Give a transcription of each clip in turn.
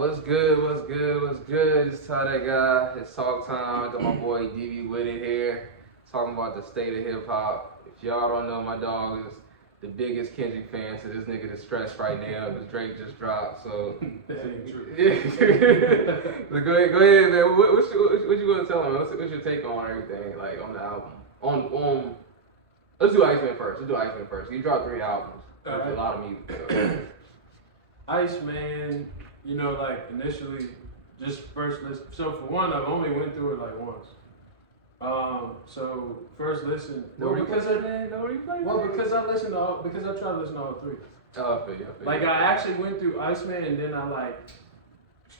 What's good? What's good? What's good? Just tell that guy it's talk time. I got my boy DbWiTiT here, talking about the state of hip hop. If y'all don't know, my dog is the biggest Kendrick fan, so this nigga is stressed right now because Drake just dropped. So, That ain't true. so go ahead, man. What you gonna tell him? What's your take on everything, like on the album? On let's do Iceman first. Let's do Iceman first. You dropped 3 albums. That's a lot of music. So. Iceman, you know, like initially, just first listen. So for one, I've only went through it like once. So first listen. No replay, Well, because I listened to all, because I tried to listen to all 3. Oh, I feel you. Like I actually went through Iceman, and then I like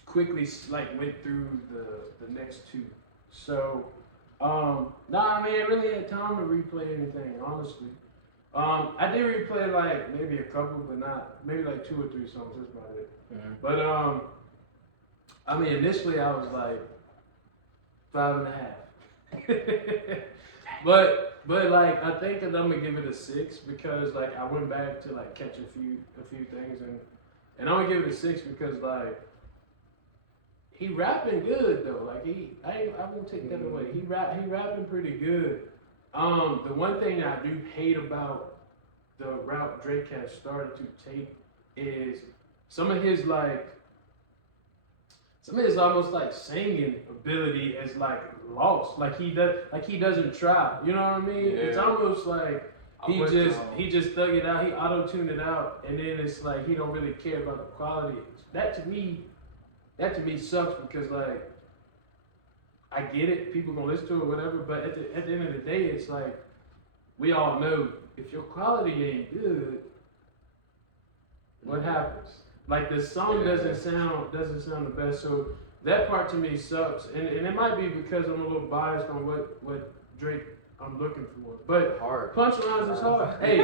quickly like went through the next 2. So, nah, I mean, I really had time to replay anything, honestly. I did replay like maybe a couple, but not maybe like 2 or 3 songs. That's about it. Mm-hmm. But I mean, initially I was like 5.5. but like I think that I'm gonna give it a 6 because like I went back to like catch a few things and I'm gonna give it a 6 because like he rapping good though. Like I won't take that away. He rapping pretty good. The one thing that I do hate about the route Drake has started to take is some of his almost like singing ability is like lost. Like he doesn't try. You know what I mean? Yeah. It's almost like he just thug it out. He auto-tuned it out, and then it's like he don't really care about the quality. That to me sucks because like. I get it, people gonna listen to it or whatever, but at the end of the day, it's like, we all know, if your quality ain't good, what happens? Like the song doesn't sound the best, so that part to me sucks, and it might be because I'm a little biased on what Drake I'm looking for, but punchlines is hard. Hey,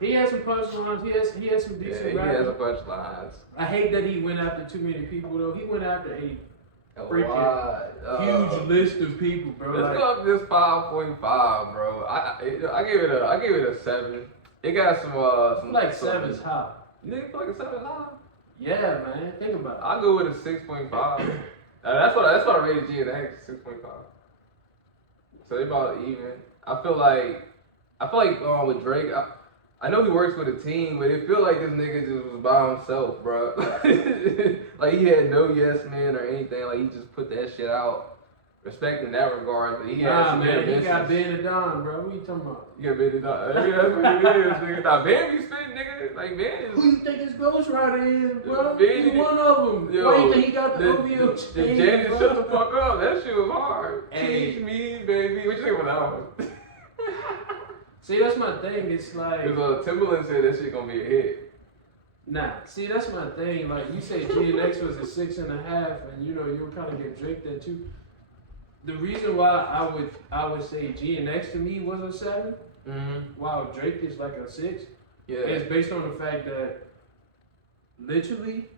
he has some punchlines, he has some decent rapping. He has rapping. some punchlines. I hate that he went after too many people though, he went after a freaking huge list of people, bro. Let's go up this 5.5, bro. I gave it a 7. It got some like 7's high. You think like a 7 high? Yeah, man. Think about it. I'll go with a 6.5. That's what I rated GNX, 6.5. So they about even. I feel like with Drake, I know he works with a team, but it feel like this nigga just was by himself, bro. Like he had no yes man or anything. Like he just put that shit out. Respect in that regard, but he had some man, he got Ben and Don, bro. What you talking about? You got Ben and Don. Yeah, that's what it is, nigga. Nah, Ben be spitting, nigga. Like Ben is. Who you think his ghostwriter is, bro? Ben, He one of them. Yo, why you think he got the OVO? The Janet, shut the fuck up. That shit was hard. Hey. Teach me, baby. What you think about that one? See, that's my thing. It's like. Because Timberland said that shit gonna be a hit. Nah, see, that's my thing. Like, you say GNX was a 6.5, and you know, you were kind of get Drake there too. The reason why I would say GNX to me was a 7, while Drake is like a 6, is based on the fact that literally,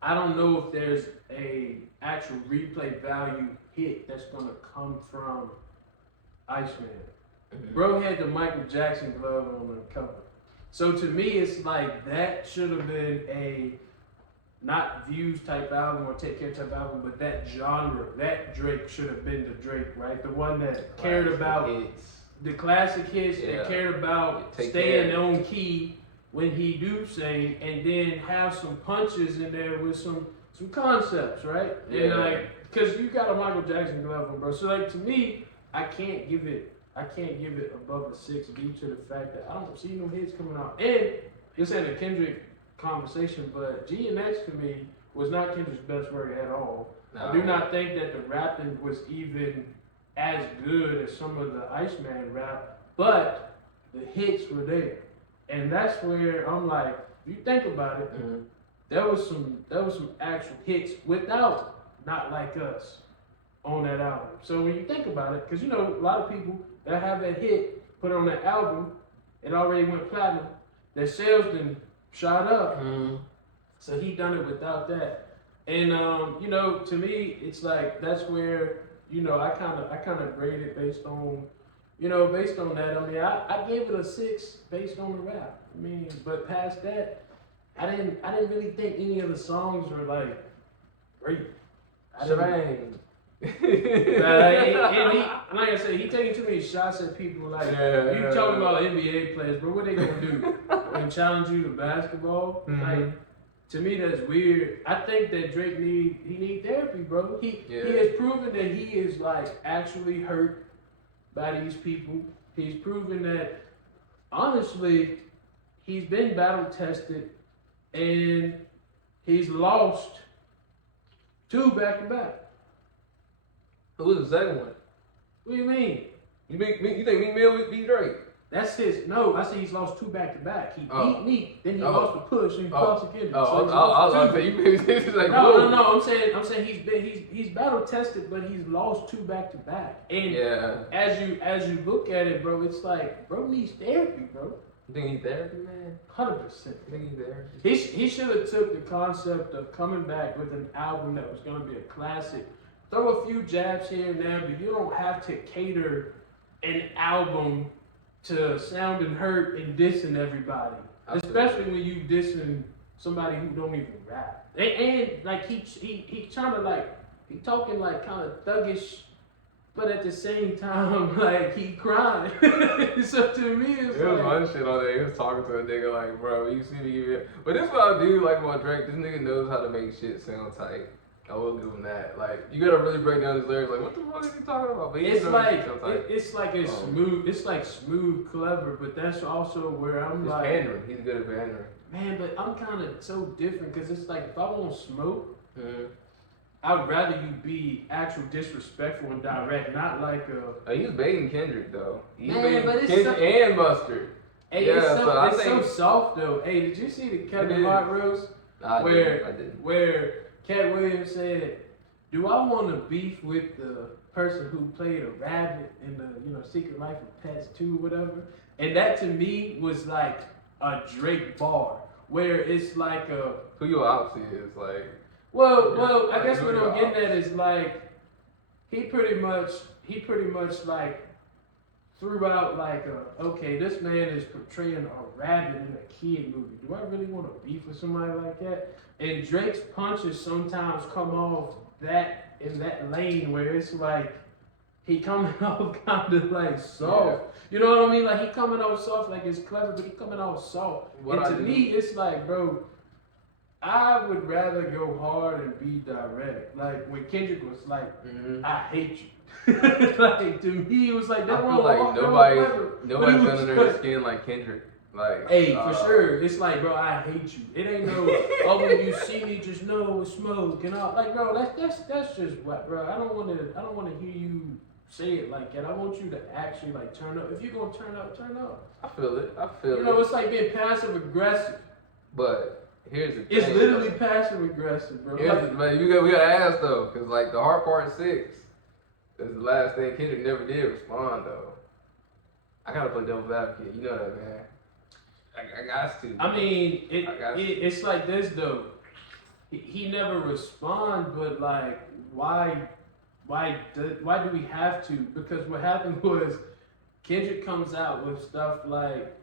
I don't know if there's a actual replay value hit that's gonna come from Iceman. Bro had the Michael Jackson glove on the cover. So to me, it's like that should have been a not views type album or take care type album, but that genre, that Drake should have been the Drake, right? The one that cared about the classic hits, that cared about staying on key when he do sing, and then have some punches in there with some concepts, right? Yeah. And like, cause you got a Michael Jackson glove on, bro. So like to me, I can't give it above a 6 due to the fact that I don't see no hits coming out. And this ain't a Kendrick conversation, but GNX to me was not Kendrick's best work at all. No. I do not think that the rapping was even as good as some of the Iceman rap, but the hits were there. And that's where I'm like, if you think about it, there was some actual hits without Not Like Us on that album. So when you think about it, because you know a lot of people that have that hit put on that album, it already went platinum. Their sales then shot up. So he done it without that. And you know, to me, it's like that's where I kind of grade it based on that. I mean, I gave it a 6 based on the rap. I mean, but past that, I didn't really think any of the songs were like great. Shebang. And he, like I said, he taking too many shots at people. Like you talking about NBA players, bro. What they gonna do? And challenge you to basketball? Like to me, that's weird. I think that Drake need therapy, bro. He has proven that he is like actually hurt by these people. He's proven that honestly, he's been battle tested, and he's lost 2 back-to-back. Who was the second one? What do you mean? You think Meek Mill would beat Drake? That's his. No, I said he's lost 2 back-to-back. He beat Meek, then he lost the push, and he lost to Kendrick. So I was like, you like, no. I'm saying he's battle tested, but he's lost 2 back-to-back. And as you look at it, bro, it's like, bro needs therapy, bro. You think he needs therapy, man? 100%. You think he needs therapy? He should have took the concept of coming back with an album that was gonna be a classic. Throw a few jabs here and there, but you don't have to cater an album to sounding hurt and dissing everybody. Especially when you dissing somebody who don't even rap. And like he trying to like, he talking like kind of thuggish, but at the same time, like he crying. So to me, it's there was like, one shit on there. He was talking to a nigga like, bro, you see me. But this is what I do like about Drake. This nigga knows how to make shit sound tight. I will give him that. Like, you gotta really break down his lyrics. Like, what the fuck is he talking about? But it's like smooth, clever. But that's also where I'm like, pandering. He's good at pandering. Man, but I'm kind of so different because it's like if I want smoke, I'd rather you be actual disrespectful and direct, not like a. He's baiting Kendrick though. He's Man, baiting but it's Kendrick and Mustard. Hey, Yeah, it's so soft though. Hey, did you see the Kevin Hart roast I didn't. where Cat Williams said, "Do I want to beef with the person who played a rabbit in the Secret Life of Pets 2 or whatever?" And that to me was like a Drake bar, where it's like a who your ops is like. Well, I guess what I'm getting at is like he pretty much like threw out like okay, this man is portraying a rabbit in a kid movie. Do I really want to beef with somebody like that? And Drake's punches sometimes come off that in that lane where it's like he coming off kind of like soft. You know what I mean? Like he coming off soft, like it's clever, but he coming off soft. And to me, it's like, bro, I would rather go hard and be direct. Like when Kendrick was like, "I hate you." Like to me, it was like that. I feel like nobody's under their skin like Kendrick. Like, hey, for sure, it's like, bro, I hate you. It ain't no, oh, when you see me, just know it's smoke and all. Like, bro, that's just what, bro. I don't want to hear you say it like that. I want you to actually like turn up. If you're gonna turn up, turn up. I feel it. You know, it's like being passive aggressive. But here's the thing. It's literally passive aggressive, bro. But we gotta ask though, cause like the hard part 6 is the last thing Kendrick never did respond though. I gotta play devil's advocate. You know that, man. I got to. I mean, it's like this though. He never respond, but like, why do we have to? Because what happened was Kendrick comes out with stuff like,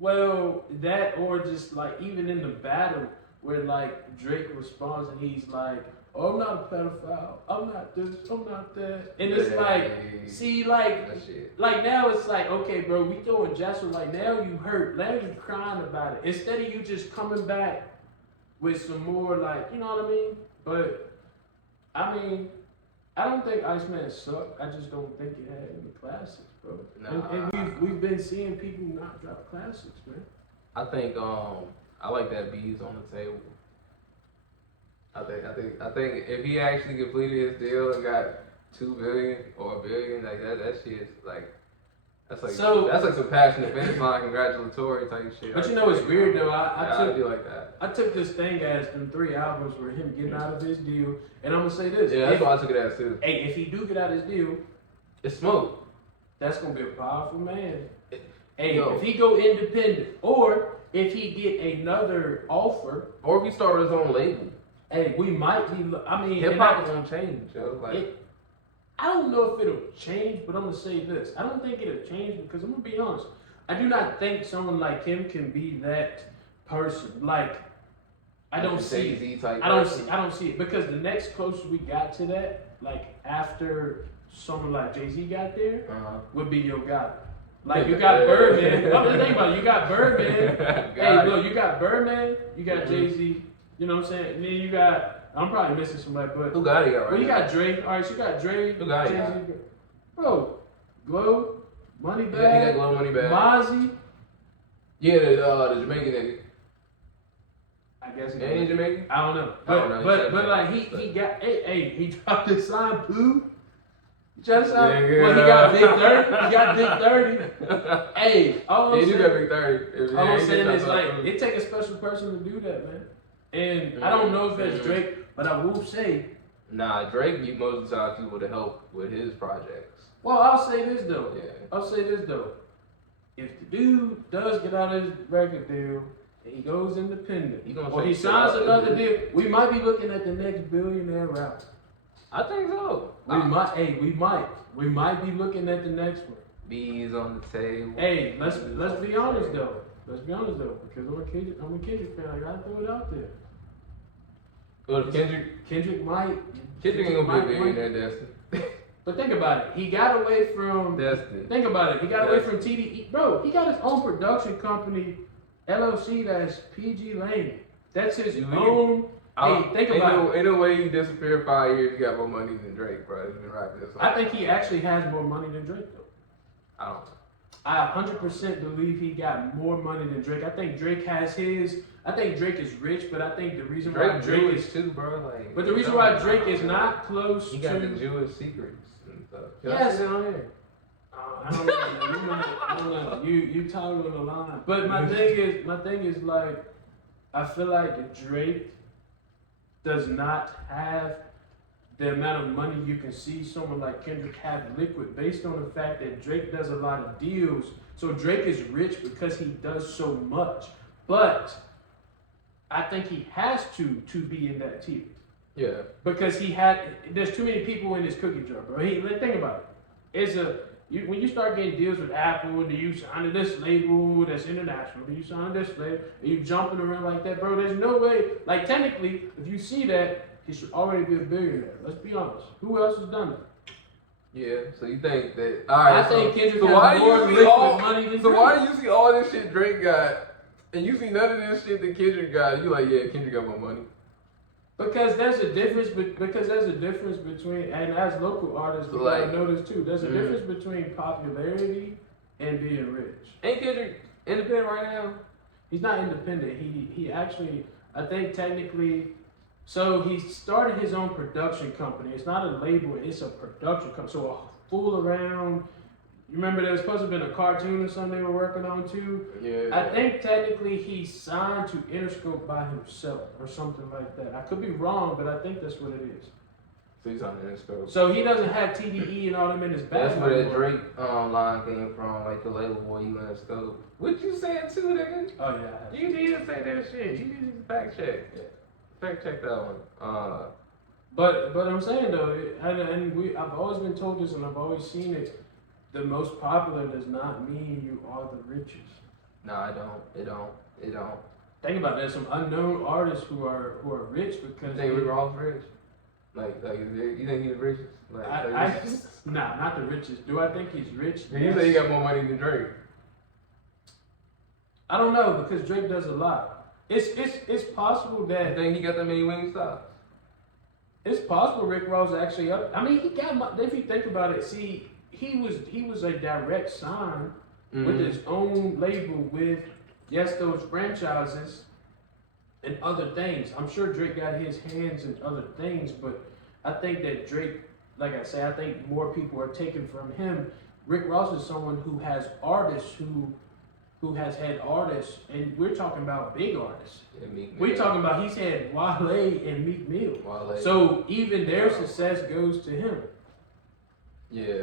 well, that or just like even in the battle where like Drake responds and he's like, "Oh, I'm not a pedophile. I'm not this. I'm not that." And it's like, see, like now it's like, okay, bro, we throwing Jessel. Like now you hurt. Now you crying about it. Instead of you just coming back with some more, like, you know what I mean? But I mean, I don't think Iceman sucked. I just don't think it had any classics, bro. And we've been seeing people not drop classics, man. I think I like that B's on the table. I think if he actually completed his deal and got $2 billion or $1 billion, like that shit is like that's like some passionate finish line, congratulatory type shit. But you know it's weird though. I do like that. I took this thing as them 3 albums were him getting out of his deal, and I'm gonna say this. Yeah, that's what I took it as too. Hey, if he do get out of his deal, it's smoke. That's gonna be a powerful man. If he go independent, or if he get another offer, or if he start his own label. Hey, we might be. I mean, hip hop is gonna change, yo. I don't know if it'll change, but I'm gonna say this: I don't think it'll change because I'm gonna be honest. I do not think someone like him can be that person. Like I don't see it. Jay-Z type. I don't see it because the next closest we got to that, like after someone like Jay-Z got there, would be Yo Gotti. Like you got Birdman. I'm just thinking about it. You got Birdman. Hey, look, you got Birdman. You got Jay-Z. You know what I'm saying? And then you got. I'm probably missing somebody, but who got it right? Well, you got Drake. All right, so you got Drake. Who got Jay-Z. Bro, Glow, Moneybagg. Yeah, he got Glow, Moneybagg. Mozzie. Yeah, the Jamaican nigga. I guess he ain't Jamaican. I don't know. I don't know. But like he got he dropped his sign Pooh. Just Yeah. well, he got Big 30. He got Big 30. Hey, all I'm He saying, do got Big 30. all I'm saying is like it take a special person to do that, man. And I don't know if that's Drake, but I will say. Nah, Drake you most of the time people to help with his projects. Well, I'll say this though. Yeah. I'll say this though. If the dude does get out of his record deal and he goes independent, or he signs another deal, we might be looking at the next billionaire rapper. I think so. We might be looking at the next one. Bees on the table. Hey, let's be honest though. Let's be honest though, because I'm a Kendrick fan. I gotta throw it out there. Well, Kendrick might. Kendrick ain't gonna be a billionaire, Destin. But think about it. He got away from. Destin. Think about it. He got away from TDE. Bro, he got his own production company, LLC. That's PG Lane. That's his own. Hey, think about it. In a way, you disappeared 5 years. You got more money than Drake, bro. He's been rapping this. I think he actually has more money than Drake, though. I don't. I 100% believe he got more money than Drake. I think Drake has his. I think Drake is rich, but I think the reason why Drake is too, bro. Like, but the reason why Drake is not close to. He got the Jewish secrets and stuff. Yes. On here. I don't know. I don't know. You toggling the line. But my thing is like, I feel like Drake does not have the amount of money you can see someone like Kendrick have liquid based on the fact that Drake does a lot of deals. So Drake is rich because he does so much. But I think he has to be in that tier. Yeah. Because there's too many people in this cookie jar, bro. Think about it. When you start getting deals with Apple, do you sign to this label that's international? Do you sign to this label? Are you jumping around like that, bro? There's no way. Like, technically, if you see that, he should already be a billionaire. Let's be honest. Who else has done it? Yeah, so you think that... Alright, I think Kendrick has more liquid money than Drake. So why do you see all this shit Drake got, and you see none of this shit that Kendrick got, you like, yeah, Kendrick got more money? Because there's a difference between, and as local artists, we gotta know this too, there's a difference between popularity and being rich. Ain't Kendrick independent right now? He's not independent. He actually, I think technically, so he started his own production company. It's not a label, it's a production company. So a fool around. Remember there was supposed to have been a cartoon or something they were working on too? Yeah. I think technically he signed to Interscope by himself or something like that. I could be wrong, but I think that's what it is. So he's on Interscope. So he doesn't have TDE and all them in his back. That's where that Drake line came from, like the label boy, you Interscope. What you saying too, nigga? Oh yeah. You need to say that shit. You need to fact check. Yeah. Fact check that one. But I'm saying though, I've always been told this and I've always seen it. The most popular does not mean you are the richest. No, it don't. Think about it. There's some unknown artists who are rich because. You think Rick Ross rich? Like you think he's the richest? Nah, not the richest. Do I think he's rich? Yes. You say he got more money than Drake. I don't know because Drake does a lot. It's possible that. You think he got that many Wingstops? It's possible Rick Ross actually up. I mean, he got. If you think about it, see. He was a direct sign with his own label with those franchises and other things. I'm sure Drake got his hands in other things, but I think that Drake, like I say, I think more people are taken from him. Rick Ross is someone who has artists who has had artists, and we're talking about big artists. Yeah, we're talking about he's had Wale and Meek Mill. Wale. So even their success goes to him. Yeah.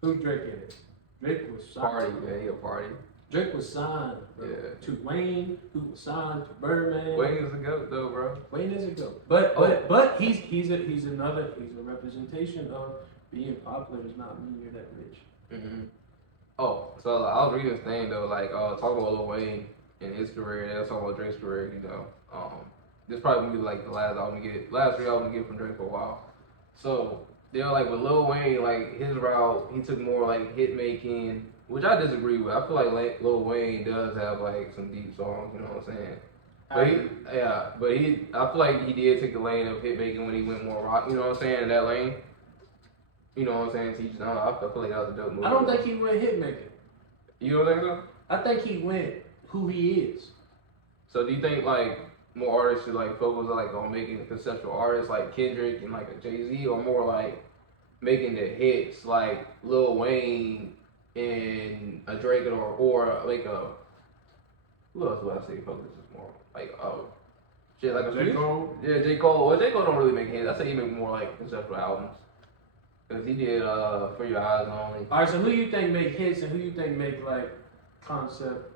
Who Drake is? Drake was signed. Party, man, he a party. Drake was signed to Wayne, who was signed to Birdman. Wayne is a goat though, bro. Wayne is a goat. But he's a representation of being popular does not mean you're that rich. Mm-hmm. Oh, so I was reading this thing though, like talking about Lil Wayne. in his career. That's all about Drake's career, you know. This probably gonna be like the last 3 albums we get from Drake for a while. So they're like with Lil Wayne, like his route, he took more like hit making, which I disagree with. I feel like Lil Wayne does have like some deep songs, you know what I'm saying? But I feel like he did take the lane of hit making when he went more rock, you know what I'm saying, in that lane. You know what I'm saying? Teach them. I feel like that was a dope move. I don't think he went hit making. You don't think so? I think he went who he is. So do you think like more artists should like focus like on making conceptual artists like Kendrick and like a Jay-Z, or more like making the hits like Lil Wayne and a Drake, or like a, who else would I say focuses more like shit like a J. Cole? Yeah, J. Cole. Well, J. Cole don't really make hits. I say he make more like conceptual albums. Cause he did For Your Eyes Only. Alright, so who you think make hits and who you think make like concept?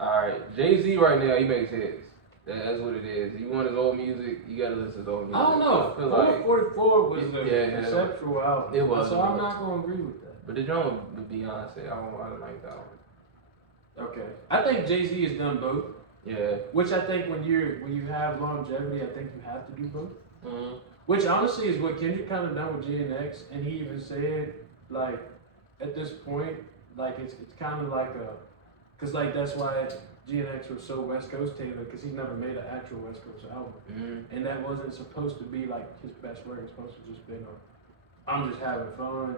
Alright, Jay-Z right now, he makes hits. That's what it is. You want his old music, you gotta listen to his old music. I don't know. I feel 444 was a conceptual album. It was. So I'm not gonna agree with that. But the drum with Beyonce, I don't like that one. Okay. I think Jay-Z has done both. Yeah. Which I think when you have longevity, I think you have to do both. Mm-hmm. Which honestly is what Kendrick kind of done with GNX, and he even said like at this point, like it's kind of like cause like that's why GNX was so West Coast tailored, because he's never made an actual West Coast album, and that wasn't supposed to be like his best work. It's supposed to just been I'm just having fun.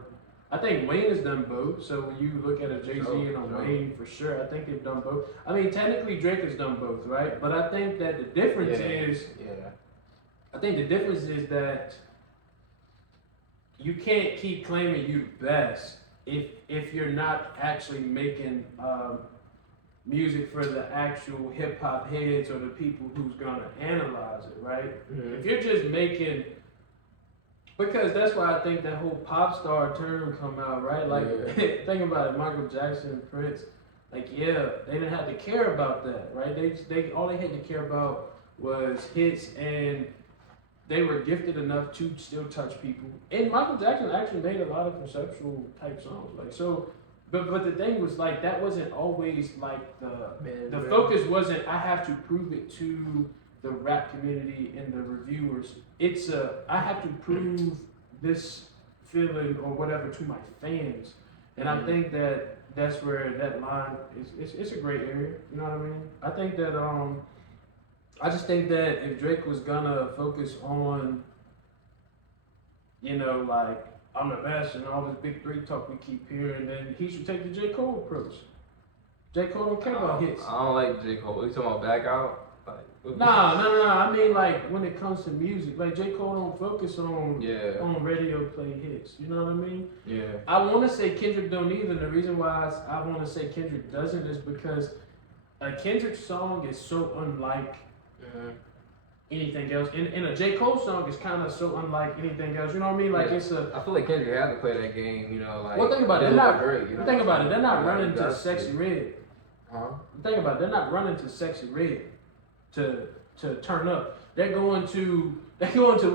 I think Wayne has done both. So when you look at a Jay-Z and a Wayne, for sure, I think they've done both. I mean, technically Drake has done both, right? But I think that the difference is. I think the difference is that you can't keep claiming you're the best if you're not actually making music for the actual hip hop heads or the people who's gonna analyze it, right? Mm-hmm. If you're just making, because that's why I think that whole pop star term come out, right? Like think about it, Michael Jackson, Prince, like they didn't have to care about that, right? They all they had to care about was hits, and they were gifted enough to still touch people. And Michael Jackson actually made a lot of conceptual type songs. Like so, but the thing was like that wasn't always like the focus wasn't I have to prove it to the rap community and the reviewers. It's I have to prove this feeling or whatever to my fans. And I think that that's where that line is. It's a great area. You know what I mean? I think that I just think that if Drake was gonna focus on, you know, like, I'm the best and all this big three talk we keep hearing, then he should take the J. Cole approach. J. Cole don't care about hits. I don't like J. Cole. You talking about Back Out? Like, no. I mean, like, when it comes to music, like, J. Cole don't focus on radio play hits. You know what I mean? Yeah. I want to say Kendrick don't either. And the reason why I want to say Kendrick doesn't is because a Kendrick song is so unlike anything else. And a J. Cole song is kind of so unlike anything else. You know what I mean? Like it's a. I feel like Kendrick had to play that game. You know, like. Well, think about it. They're not. Drake, you know? Think about it. They're not running to Sexy Red. Huh? Think about it. They're not running to Sexy Red to turn up. They're going to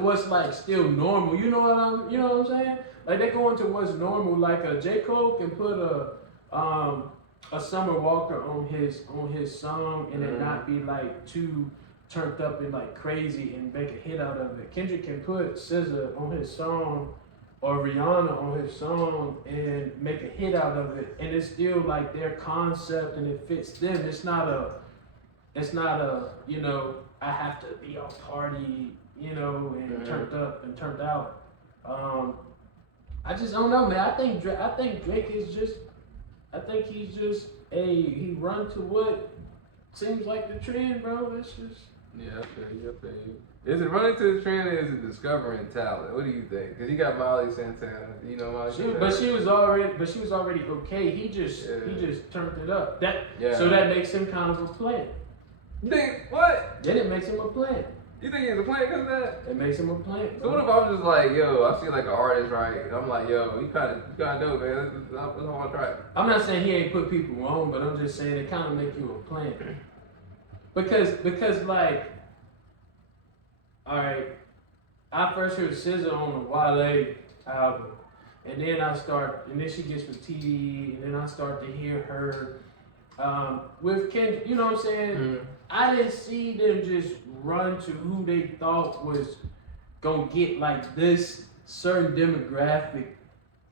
what's like still normal. You know what I'm saying? Like they're going to what's normal. Like a J. Cole can put a Summer Walker on his song and it not be like too turned up and like crazy and make a hit out of it. Kendrick can put SZA on his song or Rihanna on his song and make a hit out of it, and it's still like their concept and it fits them. It's not a you know, I have to be a party, you know, and turned up and turned out. I just don't know, man. I think Drake is just. I think he's just he run to what seems like the trend, bro. It's just. Yeah, I feel you. Is it running to the trend or is it discovering talent? What do you think? Because he got Miley Santana, you know, Miley Santana. But she was already okay. He just turned it up. So that makes him kind of a plant. You think what? Then it makes him a plant. You think he's a plant because of that? It makes him a plant. So what if I'm just like, yo, I see like an artist, right? And I'm like, yo, you kind of dope, man. That's what I want to try. I'm not saying he ain't put people on, but I'm just saying it kind of make you a plant. Because like, all right, I first heard SZA on the Wale album, and then she gets with TD, and then I start to hear her With Kendrick, you know what I'm saying? Mm. I didn't see them just run to who they thought was gonna get like this certain demographic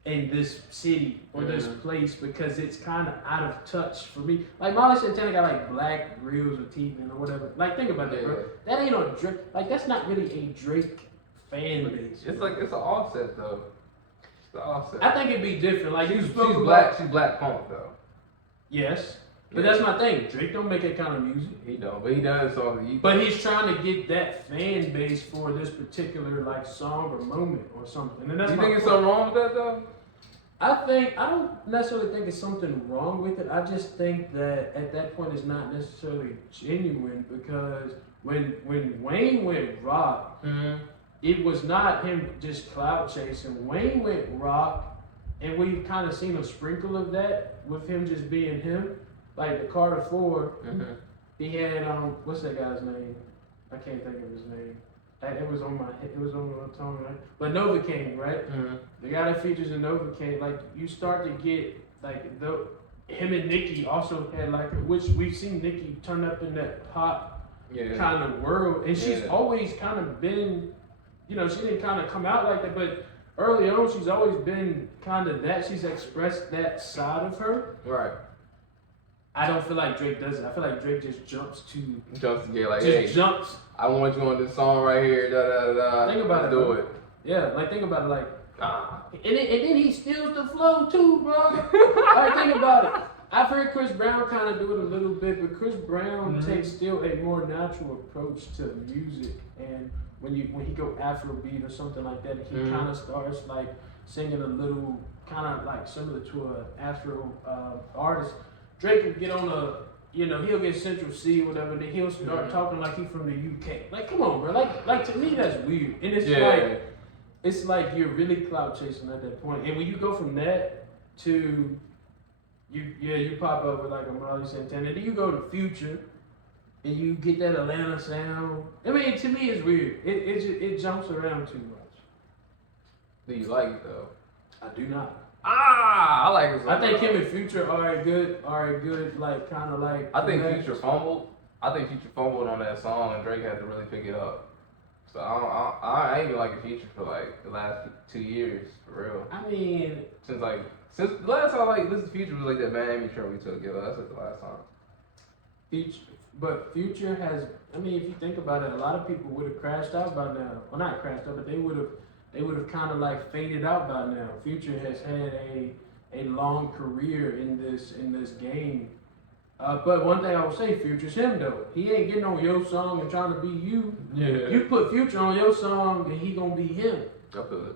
in this city or this place because it's kind of out of touch for me. Like Molly Santana got like black grills or teeth or whatever. Like think about that, bro. That ain't no Drake. Like that's not really a Drake fan base. It's like it's an offset though. It's the offset. I think it'd be different. Like she's black. She's black punk though. Yes. But that's my thing. Drake don't make that kind of music. He don't, but he does. But he's trying to get that fan base for this particular like song or moment or something. And that's you think it's something wrong with that though? I don't necessarily think it's something wrong with it. I just think that at that point it's not necessarily genuine because when Wayne went rock, it was not him just clout chasing. Wayne went rock, and we've kind of seen a sprinkle of that with him just being him. Like the Carter 4, he had what's that guy's name? I can't think of his name. It was on my tongue, right? But Novocaine, right? The guy that features in Novocaine, like you start to get like him and Nicki also had like which we've seen Nicki turn up in that pop kind of world, and she's always kind of been, you know, she didn't kind of come out like that, but early on she's always been kind of that. She's expressed that side of her. Right. I don't feel like Drake does it. I feel like Drake just jumps to like, just hey, jumps. I want you on this song right here. Da da da. Think about Let's it. do Bro. it. Yeah, like think about it. Like, and then he steals the flow too, bro. Like think about it. I've heard Chris Brown kind of do it a little bit, but Chris Brown takes still a more natural approach to music. And when he go Afrobeat or something like that, he kind of starts like singing a little kind of like similar to an Afro artist. Drake will get on he'll get Central C or whatever, then he'll start talking like he's from the UK. Like, come on, bro. Like to me, that's weird. And it's like you're really clout chasing at that point. And when you go from that to you pop up with like a Molly Santana, then you go to Future and you get that Atlanta sound. I mean, to me, it's weird. It jumps around too much. Do you like it though? I do not. I like it. I think him and Future are a good, like, kind of like. I think Future fumbled. On that song, and Drake had to really pick it up. So I ain't been liking Future for like the last 2 years, for real. I mean, since the last time I listened to Future was like that Miami trip we took together. That's like the last time. Future has. I mean, if you think about it, a lot of people would have crashed out by now. Well, not crashed out, but they would have kind of like faded out by now. Future has had a long career in this game. But one thing I will say, Future's him though. He ain't getting on your song and trying to be you. Yeah. You put Future on your song and he gonna be him. I feel it.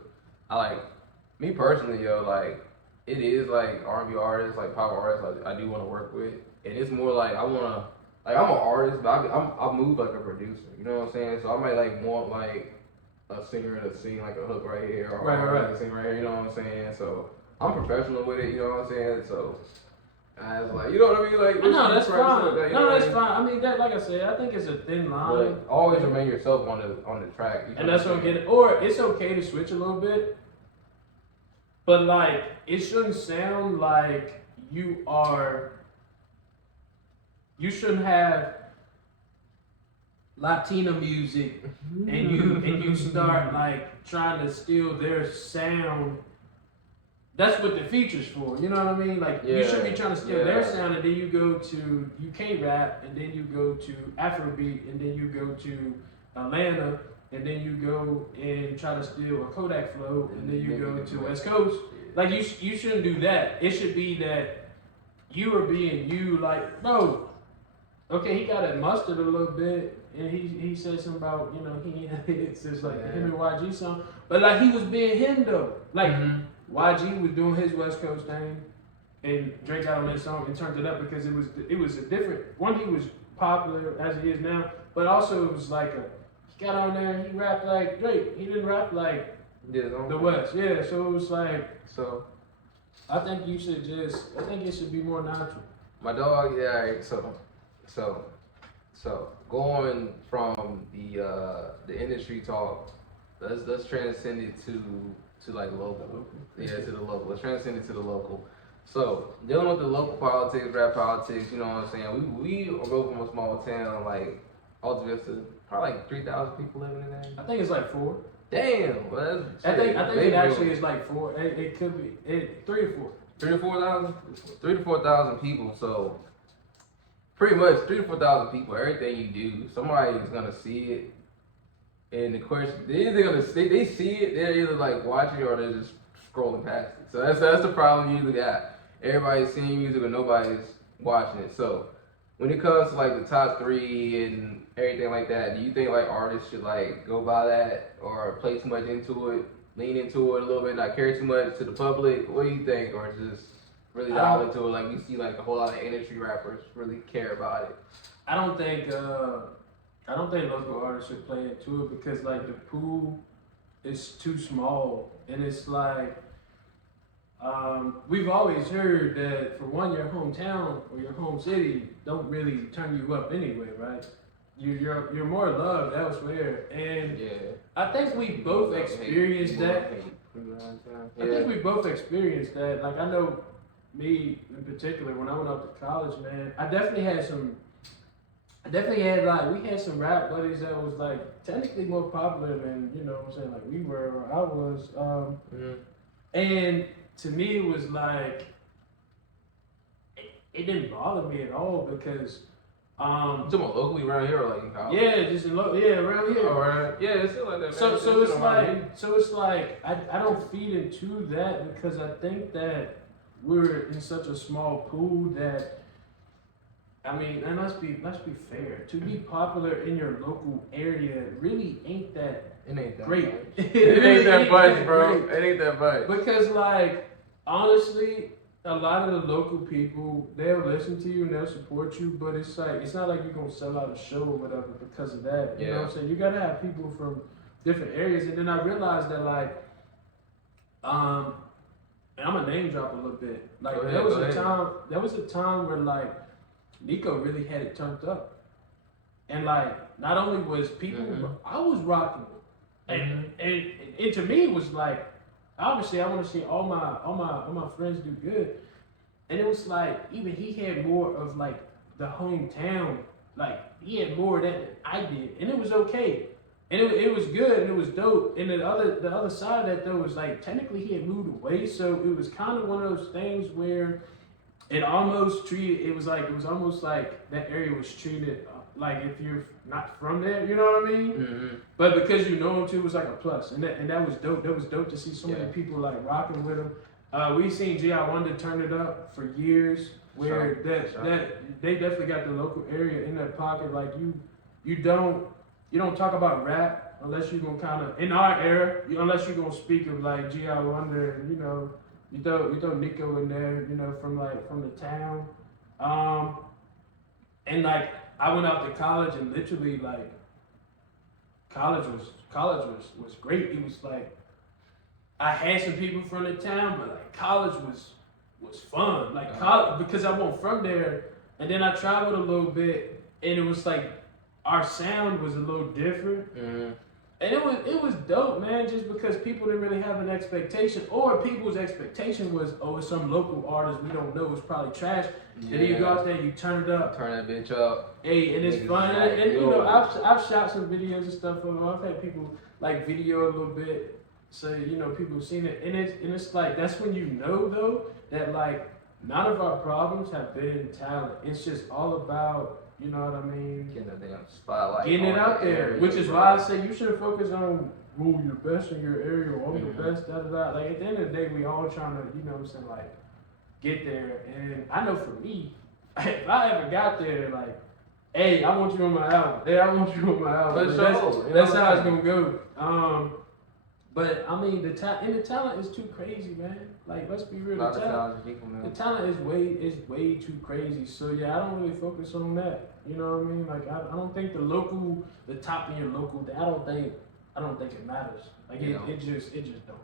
I like me personally, like it is like R&B artists, like pop artists. Like, I do want to work with, and it's more like I wanna. Like I'm an artist, but I move like a producer. You know what I'm saying? So I might like want like a singer to sing like a hook right here, or right. Sing right here. You know what I'm saying? So I'm professional with it. You know what I'm saying? So I was like, you know what I mean? Like no, that's fine. Like that, that's fine. I mean, that like I said, I think it's a thin line. But always remain yourself on the track. And that's what I'm getting. Or it's okay to switch a little bit, but like it shouldn't sound like you are. You shouldn't have Latina music and you start like trying to steal their sound. That's what the feature's for, you know what I mean? Like you shouldn't be trying to steal their sound and then you go to UK rap and then you go to Afrobeat and then you go to Atlanta and then you go and try to steal a Kodak flow and then you go to West Coast. Like you shouldn't do that. It should be that you are being you, like, bro. Okay, he got it mustard a little bit, and he said something about, you know, it's just like him and YG song, but like he was being him though. Like YG was doing his West Coast thing, and Drake got on that song and turned it up because it was a different one. He was popular as he is now, but also it was like he got on there, he rapped like Drake. He didn't rap like the West. Yeah, so it was like I think it should be more natural. My dog, So going from the industry talk, let's transcend it to like local. Yeah, to the local. Let's transcend it to the local. So dealing with the local politics, rap politics, you know what I'm saying? We go from a small town like Alta Vista, probably like 3,000 people living in there. I think it's like 4. Damn, well, that's I think shit, it actually is like 4. It could be 3 or 4. 3 to 4,000, 3 to 4,000 people. So pretty much 3 to 4,000 people. Everything you do, somebody is gonna see it. And the question, they see it. They're either like watching or they're just scrolling past it. So that's the problem you usually got. Everybody's seeing music, but nobody's watching it. So when it comes to like the top 3 and everything like that, do you think like artists should like go by that or play too much into it, lean into it a little bit, not care too much to the public? What do you think, or just really dive into it? Like you see like a whole lot of industry rappers really care about it. I don't think local artists should play into it because like the pool is too small, and it's like we've always heard that for one, your hometown or your home city don't really turn you up anyway, right? You're more loved elsewhere, and Yeah. I think we both experienced that. I think we both experienced that. Like I know me in particular, when I went up to college, man, I definitely had like we had some rap buddies that was like technically more popular than, you know what I'm saying, like we were or I was. And to me it was like it didn't bother me at all because You talking about locally around here or like in college? yeah, just around here. Alright. Yeah, it's still like that. So Man. it's like I don't feed into that because I think that we're in such a small pool that I mean, and let's be fair. To be popular in your local area really ain't that It ain't that great. much. It ain't that much, bro. It ain't that much. Because like honestly, a lot of the local people, they'll listen to you and they'll support you, but it's like it's not like you're gonna sell out a show or whatever because of that. You know what I'm saying? You gotta have people from different areas. And then I realized that like and I'm gonna name drop a little bit. Like there was a time where like Nico really had it turned up. And like not only was people I was rocking it. And to me it was like obviously I want to see all my friends do good. And it was like even he had more of like the hometown, like he had more of that than I did. And it was okay. And it was good and it was dope. And the other side of that though was like technically he had moved away, so it was kind of one of those things where it was almost like that area was treated like if you're not from there, you know what I mean? But because you know him too, it was like a plus, and that was dope. That was dope to see so many people like rocking with him. We seen G.I. Wonder turn it up for years, where that they definitely got the local area in their pocket. Like you don't talk about rap unless you're gonna kind of in our era, unless you're gonna speak of like G.I. Wonder, and you know. You throw Nico in there, you know, from the town. And like I went out to college and literally like college was great. It was like I had some people from the town, but like college was fun. Like college, because I wasn't from there, and then I traveled a little bit, and it was like our sound was a little different. And it was dope, man, just because people didn't really have an expectation, or people's expectation was, oh, it's some local artist we don't know, it's probably trash. Yeah. And then you go out there, you turn it up. Turn that bitch up. Hey, and it's fun. And you know, I've shot some videos and stuff. I've had people like video a little bit, so you know, people have seen it. And it's like, that's when you know, though, that like, none of our problems have been talent. It's just all about, you know what I mean? Getting that damn spotlight. Getting it out there. Which is why I say you should focus on who you're best in your area, or I'm the best, da da da. Like at the end of the day, we all trying to, you know what I'm saying, like get there. And I know for me, if I ever got there, like, hey, I want you on my album. Hey, I want you on my album. That's how it's gonna go. But I mean, the talent is too crazy, man. Like, let's be real. The talent is way too crazy. So yeah, I don't really focus on that. You know what I mean? Like, I don't think the top of your local, I don't think it matters. Like it just don't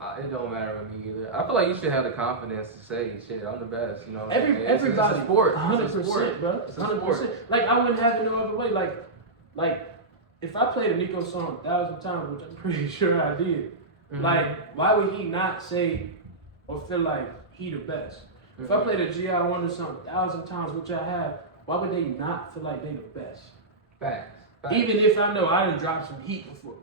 matter. It don't matter with me either. I feel like you should have the confidence to say, shit, I'm the best. You know, everybody, it's a sport. 100%, bro. 100%. Like I wouldn't have it no other way. Like. If I played a Nico song 1,000 times, which I'm pretty sure I did, like, why would he not say or feel like he the best? If I played a GI Wonder song 1,000 times, which I have, why would they not feel like they the best? Facts. Even if I know I done dropped some heat before,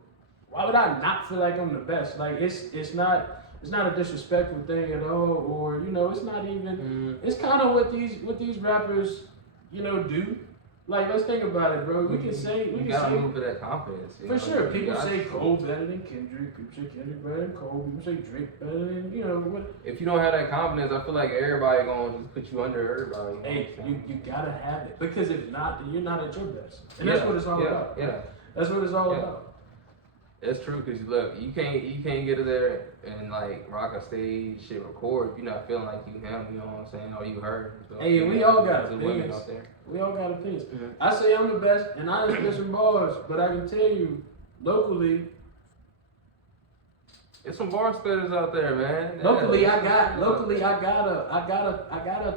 why would I not feel like I'm the best? Like it's not a disrespectful thing at all, or it's not even. It's kind of what these rappers, do. Like, let's think about it, bro. We can say move for that confidence. For sure. People say Cole better than Kendrick. People say Kendrick better than Cole. People say Drake better than what. If you don't have that confidence, I feel like everybody gonna just put you under everybody. Hey, you gotta have it, because if not, then you're not at your best, and that's what it's all about. Yeah, that's what it's all about. That's true, cause look, you can't get there and like rock a stage, shit, record if you're not feeling like you him. You know what I'm saying? Or you heard. So, hey, we all got opinions out there. We all got opinions. I say I'm the best, and I just some bars, but I can tell you, locally, there's some bar spitters out there, man. Locally, I got a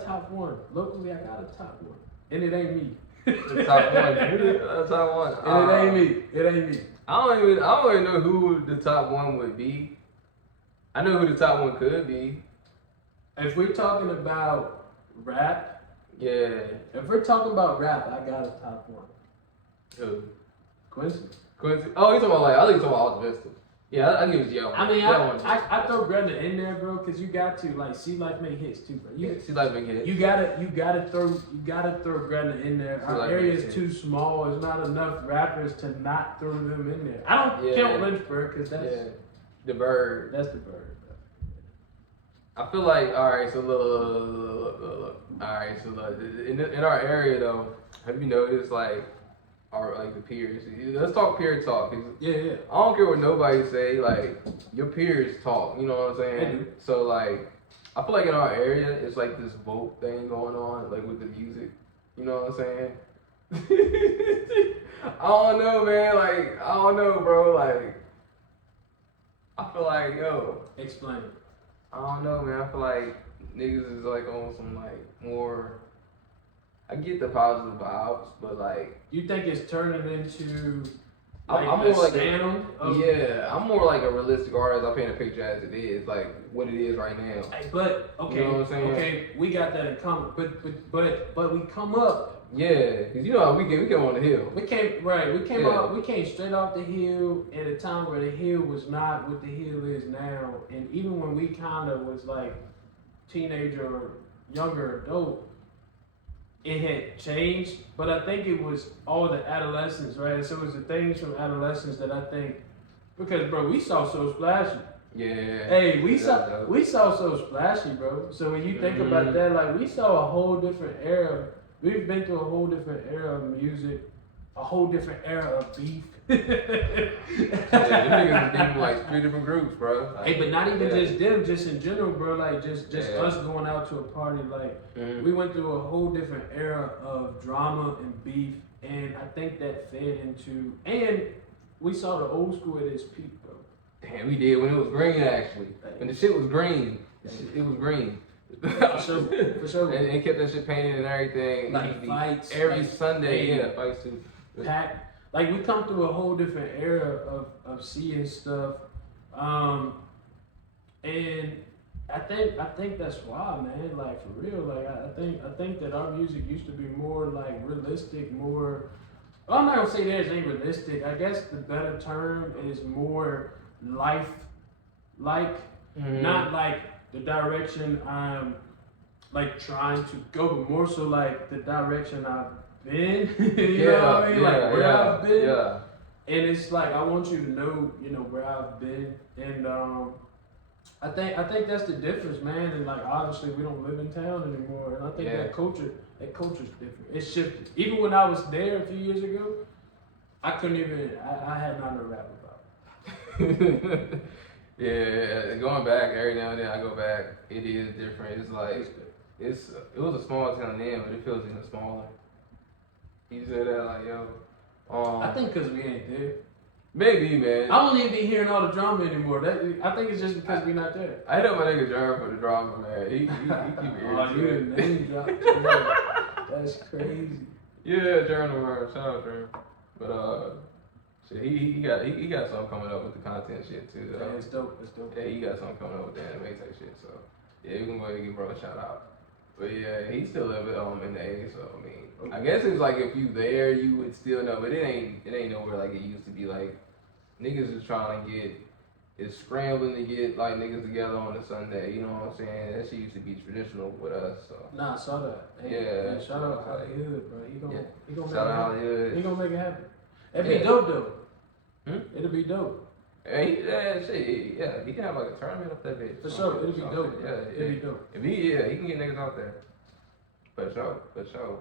top one. Locally, I got a top one, and it ain't me. The top one. Top one. And it ain't me. It ain't me. I don't even know who the top one would be. I know who the top one could be. If we're talking about rap, yeah. If we're talking about rap, I got a top one. Who? Quincy. Oh, he's talking about I think he's talking about optimistic. Yeah, I give it to you. I mean, I throw Brenda in there, bro, because you got to See Life make hits too, bro. See Life make hits. You gotta throw Brenda in there. Our area is too small. There's not enough rappers to not throw them in there. I don't count Lynchburg because that's the Bird. That's the Bird. Bro. I feel like so look. So look, in our area though, have you noticed like? Or like the peers. Let's talk peer talk. Yeah. I don't care what nobody say. Like your peers talk. You know what I'm saying? They do. So like, I feel like in our area, it's like this vote thing going on, like with the music. You know what I'm saying? I don't know, man. Like I don't know, bro. Like I feel like Explain. I don't know, man. I feel like niggas is like on some like more. I get the positive vibes, but like you think it's turning into I'm more like I'm more like a realistic artist. I paint a picture as it is, like what it is right now. Hey, but okay, you know what I'm saying? Okay, we got that in common. But we come up. Yeah, cause you know how we came on the hill. We came up. We came straight off the hill at a time where the hill was not what the hill is now. And even when we kind of was like teenager or younger adult, it had changed, but I think it was all the adolescence, right? So it was the things from adolescence that I think, because bro, we saw So Splashy. Yeah. Hey, we saw So Splashy, bro. So when you think about that, like we saw a whole different era. We've been through a whole different era of music, a whole different era of beef. Yeah, them niggas was beefing like 3 different groups, bro. Hey, but not even just them, just in general, bro. Like just us going out to a party. Like we went through a whole different era of drama and beef, and I think that fed into. And we saw the old school at its peak, bro. Damn, we did when it was green actually. When the shit was green, it was green. For sure. And kept that shit painted and everything. Like fights every Sunday. Fights too. Packed. Like we come through a whole different era of seeing stuff, and I think that's why, man. Like for real, like I think that our music used to be more like realistic, more. Well, I'm not gonna say theirs ain't realistic. I guess the better term is more life-like, not like the direction I'm like trying to go, but more so like the direction I've been. You know what I mean? Like where I've been. Yeah. And it's like I want you to know, where I've been. And I think that's the difference, man. And like obviously we don't live in town anymore. And I think that culture's different. It's shifted. Even when I was there a few years ago, I couldn't even I had nothing to rap about. Yeah, going back every now and then I go back, it is different. It's like it was a small town then, but it feels even smaller. You said that like I think because we ain't there. Maybe, man. I don't even be hearing all the drama anymore. I think it's just because we not there. I hit up my nigga Jerm for the drama, man. He keep it here. Oh, you didn't name drop. That's crazy. Yeah, Jerm the word. Shout out Jerm. But shit, he got something coming up with the content shit too. Yeah, it's dope. Yeah, he got something coming up with the anime type shit. So yeah, we gonna go ahead and give bro a shout out. But yeah, he still live in the A, so I mean, I guess it's like if you there, you would still know, but it ain't nowhere like it used to be. Like niggas is trying to get, is scrambling to get like niggas together on a Sunday. You know what I'm saying? That shit used to be traditional with us. So Nah, I saw that. Hey, yeah, hey, shout out Hollywood, bro. He gonna shout make it out happen. Hollywood. He gonna make it happen. It'd be dope though. It'll be dope. Hey, shit, yeah, he can have like a tournament up that bitch. For sure, it'll be dope. Yeah, It'll be dope. If he can get niggas out there. For sure.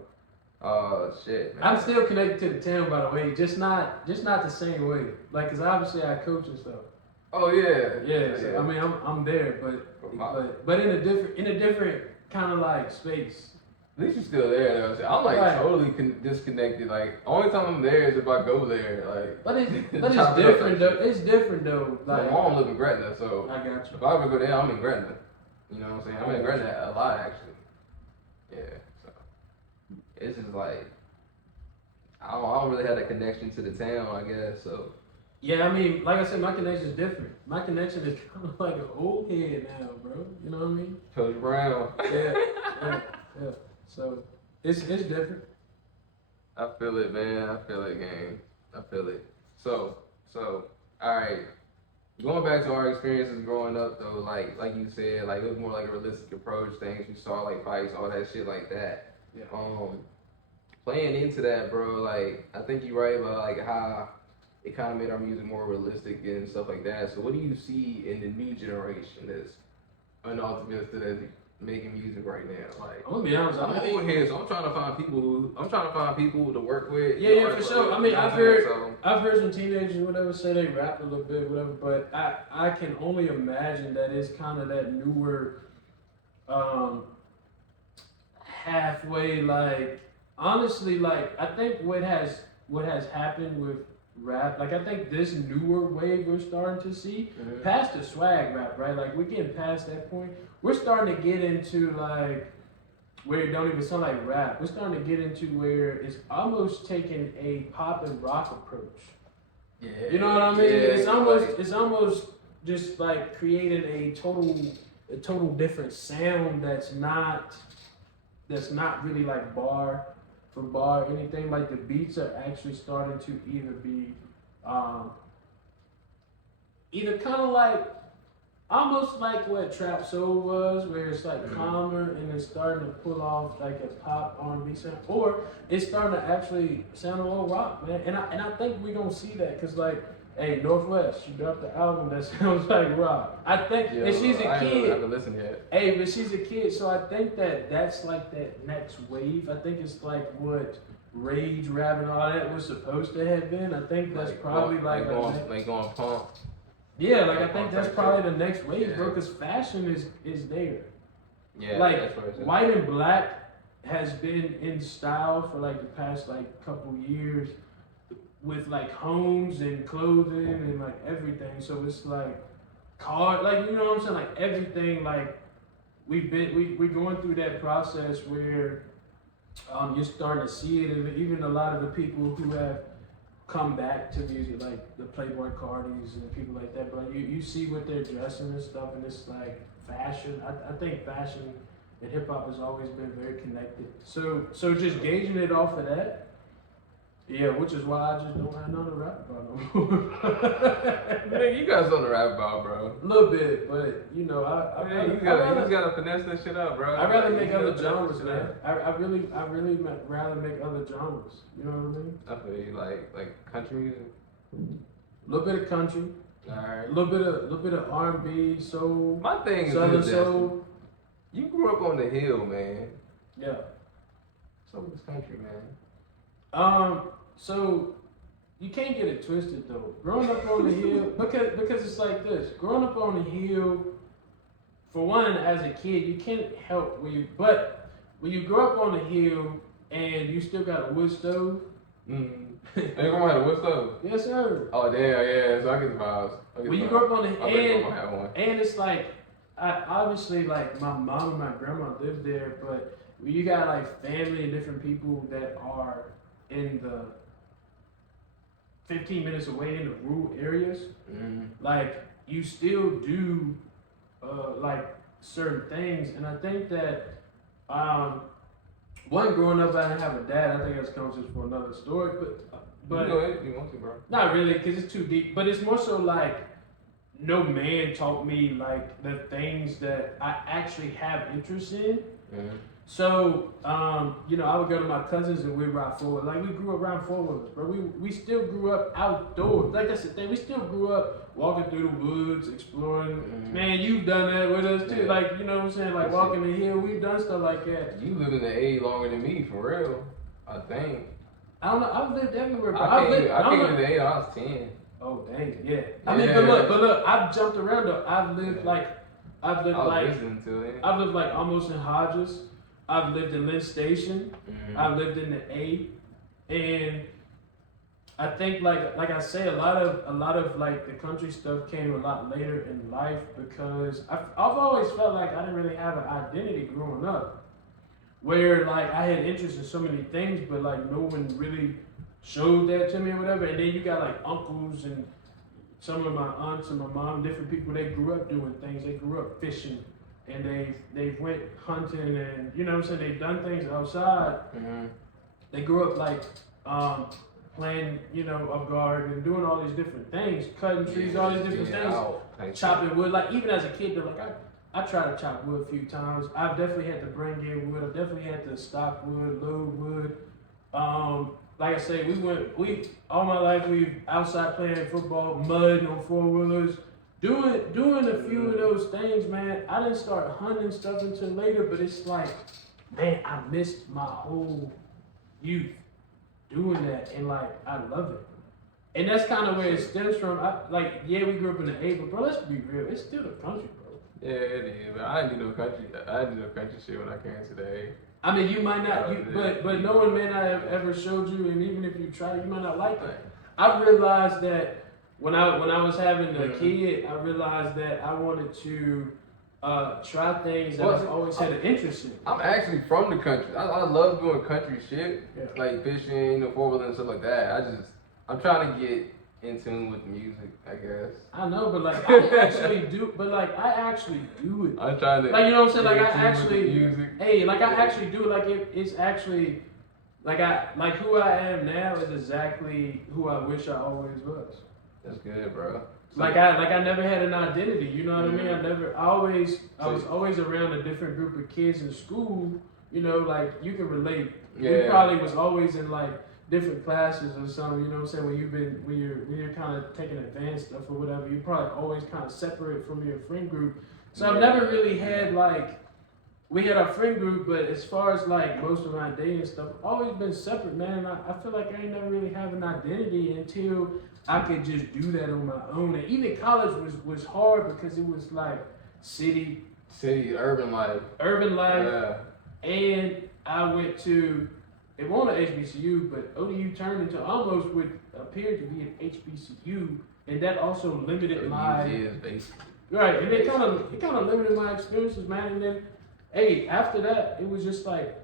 Shit, man. I'm still connected to the town, by the way. Just not the same way. Like, cause obviously I coach and stuff. Oh yeah. Yeah. So, I mean, I'm there, but in a different kind of like space. At least you're still there though. I'm like Right. totally disconnected. Like only time I'm there is if I go there. Like, But it's different though. It's different though. my Like, mom live in Gretna, so I got you. if I ever go there, I'm in Gretna. You know what I'm saying? I'm in Gretna a lot actually. Yeah. So it's just like I don't really have a connection to the town, I guess. So Yeah, I mean, like I said, my connection is different. My connection is kind of like an old head now, bro. You know what I mean? Coach Brown. Yeah. So it's different. I feel it, man. I feel it, gang. I feel it. So, all right. Going back to our experiences growing up, though, like you said, like it was more like a realistic approach. Things you saw, like fights, all that shit, like that. Yeah. Playing into that, bro. Like I think you're right about like how it kind of made our music more realistic and stuff like that. So, what do you see in the new generation that's unoptimistic that's making music right now? Like, I'm gonna be honest. I'm old here, so I'm trying to find people to work with. Yeah, for sure. I mean, I've heard So, some teenagers, whatever, say they rap a little bit, whatever. But I can only imagine that it's kind of that newer, halfway. Like honestly, like I think what has happened with rap, like I think this newer wave we're starting to see, past the swag rap, right? Like we're getting past that point. We're starting to get into like where it don't even sound like rap. We're starting to get into where it's almost taking a pop and rock approach. yeah, You know what I mean? Yeah, It's almost just like creating a total different sound that's not really like bar for bar or anything. Like the beats are actually starting to either be either kind of like almost like what trap soul was, where it's like calmer and it's starting to pull off like a pop R&B sound, or it's starting to actually sound a little rock, man. And I think we gonna see that, cause like, hey, Northwest, she dropped the album that sounds like rock. I think, and she's a I kid. haven't listened yet. Hey, but she's a kid, so I think that's like that next wave. I think it's like what rage rap and all that was supposed to have been. I think that's probably like going pump. yeah, like I think that's probably the next wave, bro. Cause fashion is there. Yeah, like that's what it is. white and black has been in style for like the past like couple years, with like homes and clothing and like everything. So it's like like you know what I'm saying, like everything. Like we're going through that process where you're starting to see it, and even a lot of the people who have come back to music, like the Playboy Cardis and people like that, but you see what they're dressing and stuff, and it's like fashion. I think fashion and hip hop has always been very connected. So just gauging it off of that, yeah, which is why I just don't have nothing to rap about no more. Man, you guys on the rap about, bro. A little bit, but you know, You gotta finesse that shit up, bro. I'd rather make other genres, man. I really rather make other genres. You know what I mean? I feel you, like country music. A little bit of country, Alright. a little bit of R&B, soul, My thing is southern this, soul. you grew up on the hill, man. Yeah. So is country, man. So you can't get it twisted though. Growing up on the hill, because it's like this. Growing up on the hill, for one, as a kid, you can't help but when you grow up on the hill and you still got a wood stove. They gonna have a wood stove? Yes, sir. Oh damn, yeah. So I get the vibes. When you grow up on the hill, and it's like, obviously like my mom and my grandma lived there, but when you got like family and different people that are in the 15 minutes away in the rural areas, like you still do like certain things, and I think that One, growing up, I didn't have a dad. I think that's comes just for another story, but you go ahead if you want to, bro. not really, cause it's too deep. But it's more so like no man taught me like the things that I actually have interest in. Mm-hmm. So, you know, I would go to my cousins and we'd ride forward. Like, we grew up around four-wheelers, but we still grew up outdoors. Like, that's the thing. We still grew up walking through the woods, exploring. Mm-hmm. Man, you've done that with us, too. Yeah. Like, you know what I'm saying? Like, walking the hill. We've done stuff like that. You live in the A longer than me, for real. I think. I don't know. I've lived everywhere, bro. I came to the A when I was 10. Oh, dang, yeah. I mean, but look, I've jumped around, though. I've lived like listening to it. I've lived like almost in Hodges. I've lived in Lynn Station. Mm-hmm. I've lived in the A, and I think like I say, a lot of like the country stuff came a lot later in life because I've always felt like I didn't really have an identity growing up, where like I had interest in so many things, but like no one really showed that to me or whatever. And then you got like uncles and some of my aunts and my mom, different people. They grew up doing things. They grew up fishing. And they went hunting and, you know what I'm saying, they've done things outside. Mm-hmm. They grew up like playing, you know, a garden and doing all these different things, cutting trees, all these different things, chopping wood. Like even as a kid, they're like, I tried to chop wood a few times. I've definitely had to bring in wood. I've definitely had to stock wood, load wood. Like I say, all my life we outside playing football, mud on four-wheelers. Doing a few of those things, man. I didn't start hunting stuff until later, but it's like, man, I missed my whole youth doing that, and like I love it. And that's kind of where it stems from. Yeah, we grew up in the A, but bro, let's be real, it's still the country, bro. Yeah, it is. But I didn't do no country. I didn't do no country shit when I came to the A. I mean, you might not, but no one may not have ever showed you, and even if you try, you might not like it. I realized that. When I was having a kid, I realized that I wanted to try things that I've always had an interest in. I'm actually from the country. I love doing country shit, like fishing, you know, four-wheeling and stuff like that. I'm trying to get in tune with music, I guess. I know, but like I actually do. But like I actually do it. I'm trying to. Like you know what I'm saying? Like I actually. Music. Hey, like I actually do it. Like it's actually. Like who I am now is exactly who I wish I always was. That's good, bro. So, I never had an identity, you know what I mean? I was always around a different group of kids in school, you know, like you can relate. Yeah. We probably was always in like different classes or something, you know what I'm saying? When you're kind of taking advanced stuff or whatever, you probably always kind of separate from your friend group. So I've never really had like, we had our friend group, but as far as like most of my dating stuff, always been separate, man. I feel like I ain't never really have an identity until I could just do that on my own. And even college was hard because it was like city, urban life. Yeah. And I went to, it wasn't an HBCU, but ODU turned into almost what appeared to be an HBCU, and that also limited my. Right, and it kind of limited my experiences, man. And then, hey, after that, it was just like,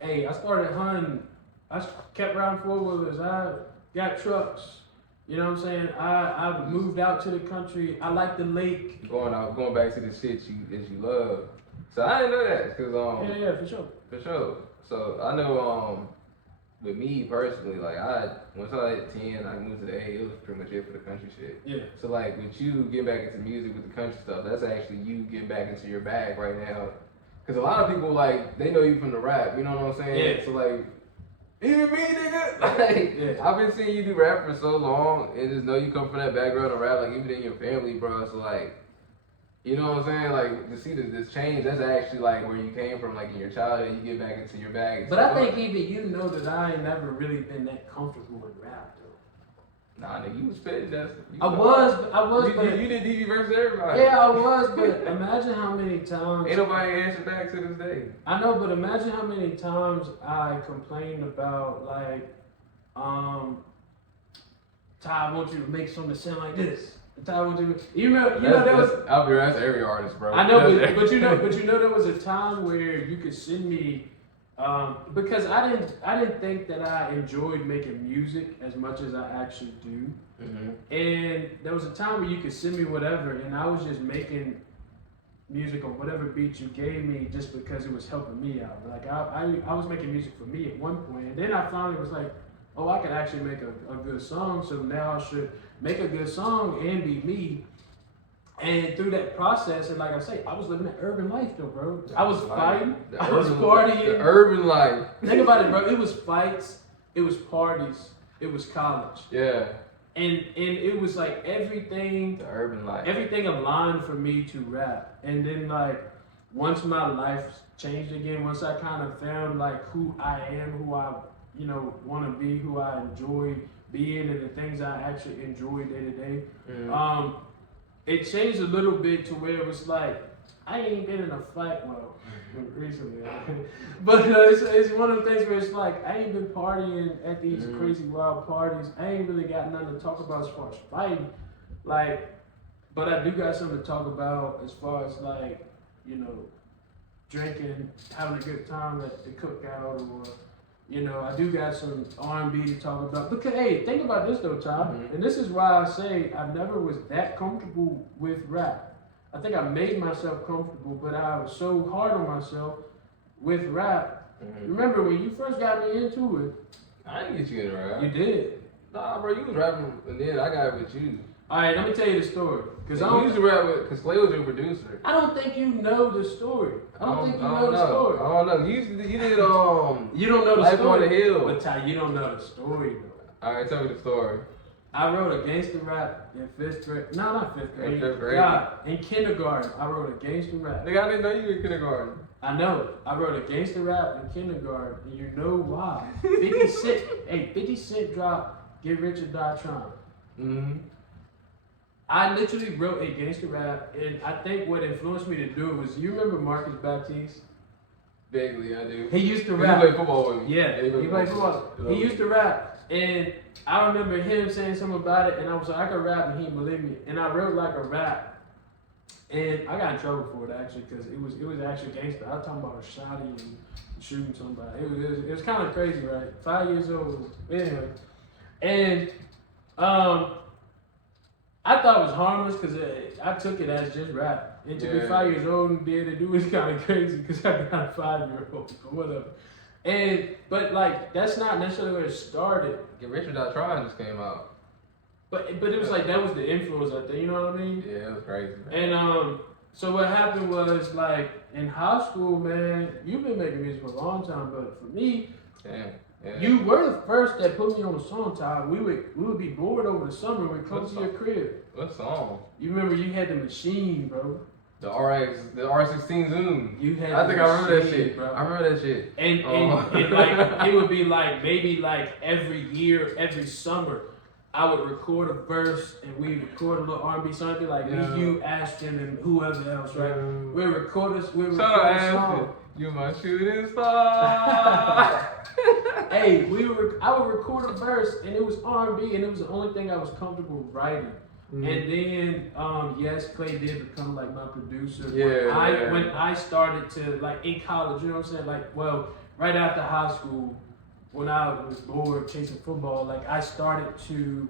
hey, I started hunting. I kept riding four-wheelers. I got trucks. You know what I'm saying? I moved out to the country. I like the lake. Going back to the shit that you love. So I didn't know that, cause yeah, for sure. For sure. So I know with me personally, like once I hit 10, I moved to the A. It was pretty much it for the country shit. Yeah. So like with you getting back into music with the country stuff, that's actually you getting back into your bag right now. Cause a lot of people like they know you from the rap. You know what I'm saying? Yeah. So like. Even me, nigga. Like, I've been seeing you do rap for so long, and just know you come from that background of rap, like even in your family, bro. So like, you know what I'm saying? Like to see this change, that's actually like where you came from, like in your childhood. You get back into your bag. But I think even you know that I ain't never really been that comfortable with rap, though. Nah, nigga, you was spitting that. I was, but you did DB versus everybody. Yeah, I was, but imagine how many times. Ain't nobody answered back to this day. I know, but imagine how many times I complained about like, Ty, I want you to make something sound like this. Ty, I want you to. You know that was. That's every artist, bro. I know, but you know there was a time where you could send me. Because I didn't think that I enjoyed making music as much as I actually do. Mm-hmm. And there was a time where you could send me whatever, and I was just making music on whatever beat you gave me just because it was helping me out. Like I was making music for me at one point, and then I finally was like, oh, I can actually make a good song. So now I should make a good song and be me. And through that process, and like I say, I was living that urban life though, bro. I was fighting, I was partying. The urban life. Think about it, bro. It was fights, it was parties, it was college. Yeah. And it was like everything, The urban life. everything aligned for me to rap. And then like once my life changed again, once I kind of found like who I am, who I want to be, who I enjoy being, and the things I actually enjoy day to day. It changed a little bit to where it was like I ain't been in a fight recently, but it's one of the things where it's like I ain't been partying at these crazy wild parties. I ain't really got nothing to talk about as far as fighting, like, but I do got something to talk about as far as like drinking, having a good time at the cookout, or I do got some R&B to talk about. Because hey, think about this though, Tyme, and this is why I say I never was that comfortable with rap. I think I made myself comfortable, but I was so hard on myself with rap. Remember when you first got me into it? I didn't get you in rap. You did. Nah, bro, you was rapping, and then I got with you. All right, let me tell you the story. Cause You used to rap with, because Clay was your producer. I don't think you know the story. I don't think you know the story. I don't know. You did You don't know the Life story. on the Hill. But Ty, you don't know the story though. All right, tell me the story. I wrote a gangster rap in 5th grade. No, not 5th grade. In 5th grade. God, in kindergarten, I wrote a gangster rap. Nigga, I didn't know you were in kindergarten. I know. I wrote a gangster rap in kindergarten, and you know why. 50 Cent dropped Get Rich or Die Trying. I literally wrote a gangster rap, and I think what influenced me to do it was, you remember Marcus Baptiste? Vaguely, I do. He used to He rap. played football with me. Yeah, he played football. He used to rap, and I remember him saying something about it, and I was like, I could rap, and he believed me. And I wrote like a rap, and I got in trouble for it actually, because it was actually gangster. I was talking about a shotty and shooting somebody. It was kind of crazy, right? 5 years old, anyway. And I thought it was harmless because I took it as just rap. And to be 5 years old and be able to do it is kind of crazy because I'm not a 5-year-old or whatever. But like that's not necessarily where it started. Get Rich or Die Trying just came out. But it was like that was the influence out there. You know what I mean? Yeah, it was crazy, man. And so what happened was like in high school, man, you've been making music for a long time, but for me, you were the first that put me on a song, Tyme. We would be bored over the summer. We'd come to your crib. What song? You remember you had the machine, bro. The R16 Zoom. You had. I think I remember that shit, bro. I remember that shit. And like it would be like maybe like every year, every summer, I would record a verse and we record a little R&B song. It'd be like me, you, Ashton, and whoever else, right? We record a song. You my shooting star. Hey, I would record a verse and it was R&B and it was the only thing I was comfortable writing. And then, yes, Clay did become like my producer. When I started to like in college, you know what I'm saying? Like, well, right after high school, when I was bored chasing football, like I started to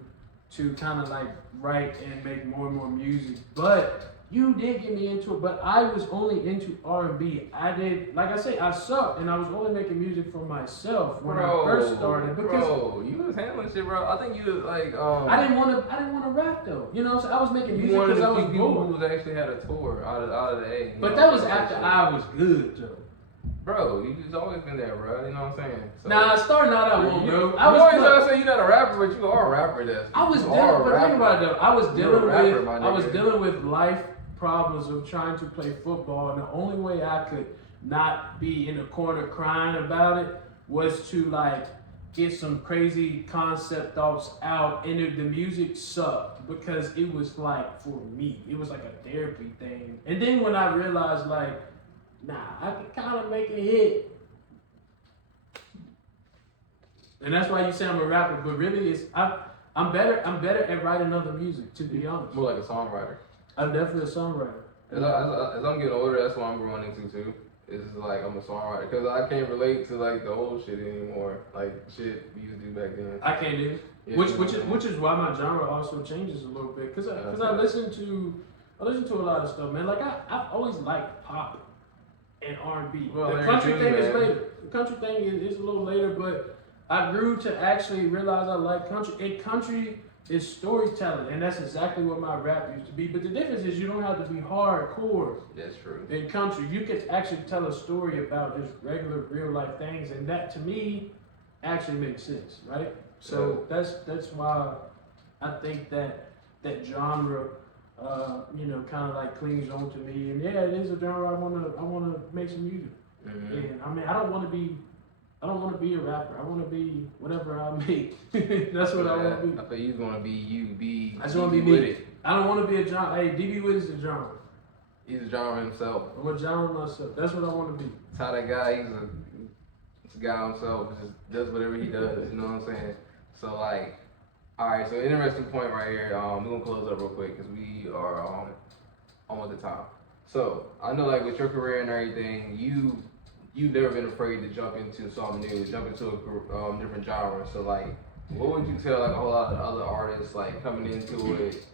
kind of like write and make more and more music. But you did get me into it, but I was only into R&B. I did, like I say, I sucked, and I was only making music for myself when I first started. Because you was handling shit, bro. I think you was like, I didn't want to rap though. You know what I'm saying? I was making music because I was bored. Who actually had a tour out of the A. But that was after I was good, Joe. Bro, you've always been there, bro. You know what I'm saying? So, nah, starting out I won't, bro. I was always trying to say you're not a rapper, but you are a rapper. I was dealing with life problems of trying to play football, and the only way I could not be in a corner crying about it was to like get some crazy concept thoughts out, and the music sucked because it was like for me, it was like a therapy thing. And then when I realized like, nah, I can kind of make a hit. And that's why you say I'm a rapper, but really I'm better at writing other music, to be honest. More like a songwriter. I'm definitely a songwriter. As I'm getting older, that's what I'm growing into too. It's like I'm a songwriter because I can't relate to like the old shit anymore, like shit we used to do back then. I can't do. Yeah, which is why my genre also changes a little bit, because I listen to I listen to a lot of stuff, man. Like I've always liked pop and R&B. Well, The Larry country June, thing is man. later. The country thing is a little later, but I grew to actually realize I like country. And country is storytelling, and that's exactly what my rap used to be. But the difference is you don't have to be hardcore That's true. in country. You can actually tell a story about just regular, real life things, and that to me actually makes sense, right? So that's why I think that genre, kind of like clings on to me. And yeah, it is a genre I wanna make some music. Mm-hmm. And I mean, I don't want to be a rapper. I want to be whatever I make. That's what I want to be. I feel you want to be you. I just want to be me. I don't want to be a genre. Hey, DbWiTiT is a genre. He's a genre himself. I'm a genre myself. That's what I want to be. That's how that guy. He's a guy himself. Just does whatever he does. You know what I'm saying? So like, all right. So interesting point right here. We're gonna close it up real quick because we are almost at time. So I know like with your career and everything, you've never been afraid to jump into something new, jump into a different genre. So like, what would you tell like a whole lot of other artists like coming into it,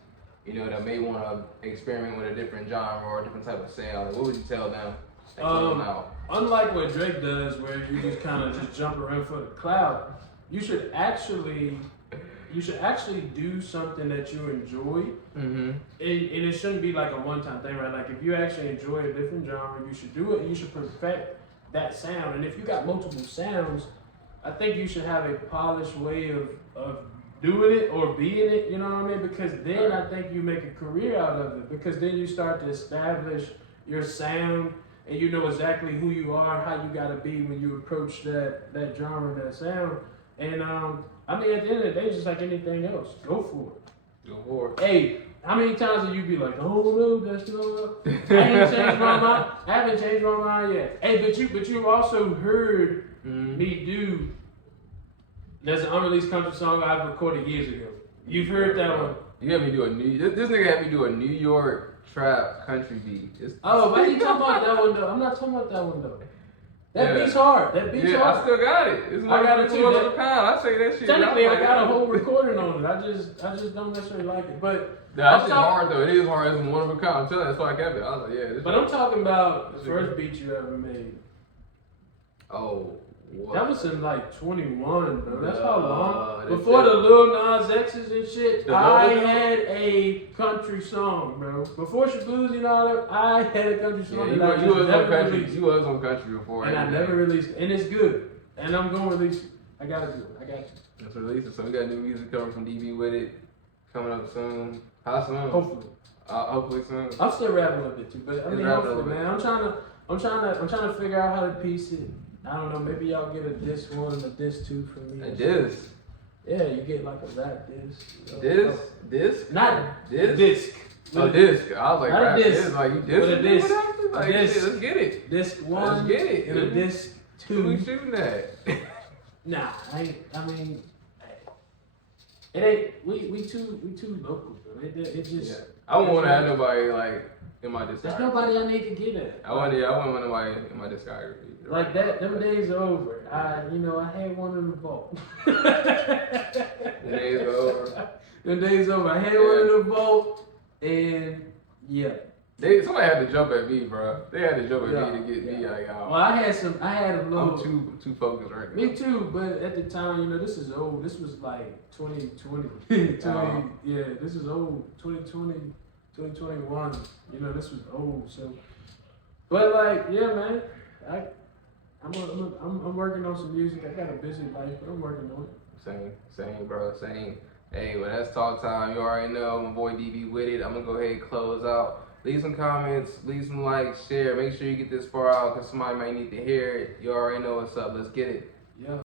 that may want to experiment with a different genre or a different type of sound? Like, what would you tell them? Out? Unlike what Drake does, where you just kind of just jump around for the clout, you should actually do something that you enjoy. Mm-hmm. And it shouldn't be like a one-time thing, right? Like if you actually enjoy a different genre, you should do it. You should perfect that sound. And if you got multiple sounds, I think you should have a polished way of doing it or being it, you know what I mean? Because then I think you make a career out of it, because then you start to establish your sound and you know exactly who you are, how you gotta be when you approach that genre, that sound. And I mean, at the end of the day, it's just like anything else. Go for it. Go for it. Hey, how many times have you be like, oh no, that's not. I ain't changed my mind. I haven't changed my mind yet. Hey, but you've also heard me do. There's an unreleased country song I recorded years ago. You've heard that one. You had me do this nigga had me do a New York trap country beat. Oh, why you talking about that one though? I'm not talking about that one though. That beat's hard. That beat's hard. I still got it. It's I got it too. $2 a pound. I say that shit. Technically, I got a whole recording on it. I just don't necessarily like it. But that shit's hard though. It is hard. It's one of a kind. I'm telling you, that's why I kept it. I was like, yeah. But I'm talking about the first beat you ever made. Oh. What? That was in like 21, bro. That's how long. Before the Lil Nas X's and shit, I had a country song, bro. Before Shaboozey and all that, I had a country song. Yeah, you was on country. Released. You was on country before. And I never released it. And it's good. And I'm going to release it. I gotta do it. I got you. Let's release it. So we got new music coming from DbWiTiT coming up soon. How soon? Hopefully. Hopefully soon. I'm still rapping a little bit too, but I mean, hopefully, man. I'm trying to figure out how to piece it. I don't know, maybe y'all get a disc 1 and a disc 2 from me. A disc? Yeah, you get like a rap disc. Disc? Not disc. Disc. Oh, disc. I was like, not rap a disc. Like, you disc? With a disc. Like, disc. Shit, let's get it. Disc 1 let's get it. and a disc 2. Who we shooting at? Nah, I mean, it ain't, we too local, bro. It just. Yeah. I wouldn't want to have nobody like in my discography. There's nobody I need to get at. I wouldn't want nobody in my discography. Like that, them days are over. I had one in the vault. The days are over. Them days over. I had one in the vault, and yeah. Somebody had to jump at me, bro. They had to jump at me to get me like out. Well, I had a little. I'm too focused right now. Me too, but at the time, this is old. This was like 2020. Yeah, this is old. 2020, 2021. This was old. So, but like, yeah, man. I'm working on some music. I got a busy life, but I'm working on it. Same, bro. Same. Hey, well, that's talk time. You already know my boy DbWiTiT. I'm gonna go ahead and close out. Leave some comments, leave some likes, share. Make sure you get this far out because somebody might need to hear it. You already know what's up. Let's get it. Yeah.